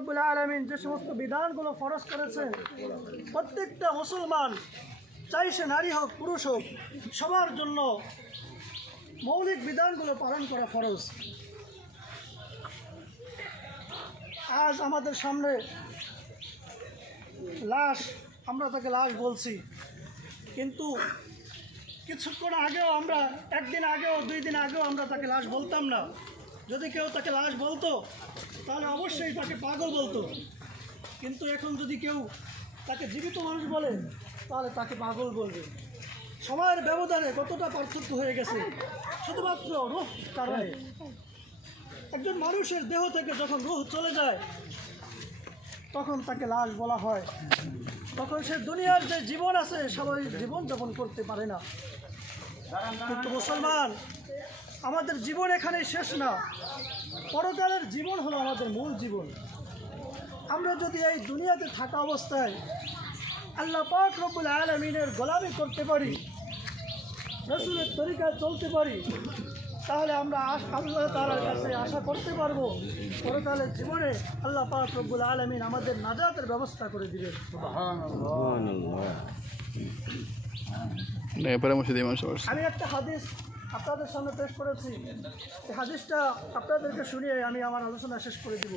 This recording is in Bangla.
রব্বুল আলামিন যে সমস্ত বিধানগুলো ফরজ করেছেন, প্রত্যেকটা মুসলমান, চাই সে নারী হোক পুরুষ হোক, সবার জন্য মৌলিক বিধানগুলো পালন করা ফরজ। আজ আমাদের সামনে লাশ, আমরা তাকে লাশ বলছি, কিন্তু কিছুক্ষণ আগেও আমরা, একদিন আগেও 2 দিন আগেও আমরা তাকে লাশ বলতাম না। যদি কেউ তাকে লাশ বলতো তাহলে অবশ্যই তাকে পাগল বলতো, কিন্তু এখন যদি কেউ তাকে জীবিত মানুষ বলে তাহলে তাকে পাগল বলবে। সময়ের ব্যবধানে কতটা পার্থক্য হয়ে গেছে শুধুমাত্র রূহ কারণে। একজন মানুষের দেহ থেকে যখন রূহ চলে যায় তখন তাকে লাশ বলা হয়, তখন সে দুনিয়ার যে জীবন আছে স্বাভাবিক জীবন যাপন করতে পারে না। কিন্তু মুসলমান, আমাদের জীবন এখানেই শেষ না, পরকালের জীবন হলো আমাদের মূল জীবন। আমরা যদি এই দুনিয়াতে থাকা অবস্থায় আল্লাহ পাক রব্বুল আলামিনের গোলামি করতে পারি, রাসূলের তরিকায় চলতে পারি, তাহলে আমরা আল্লাহ তাআলার কাছে আশা করতে পারবো পরকালের জীবনে আল্লাহ পাক রব্বুল আলামিন আমাদের নাজাতের ব্যবস্থা করে দিবেন। আমি একটা হাদিস আপনাদের সামনে পেশ করেছি, এই হাদিসটা আপনাদেরকে শুনিয়ে আমি আমার আলোচনা শেষ করে দিব।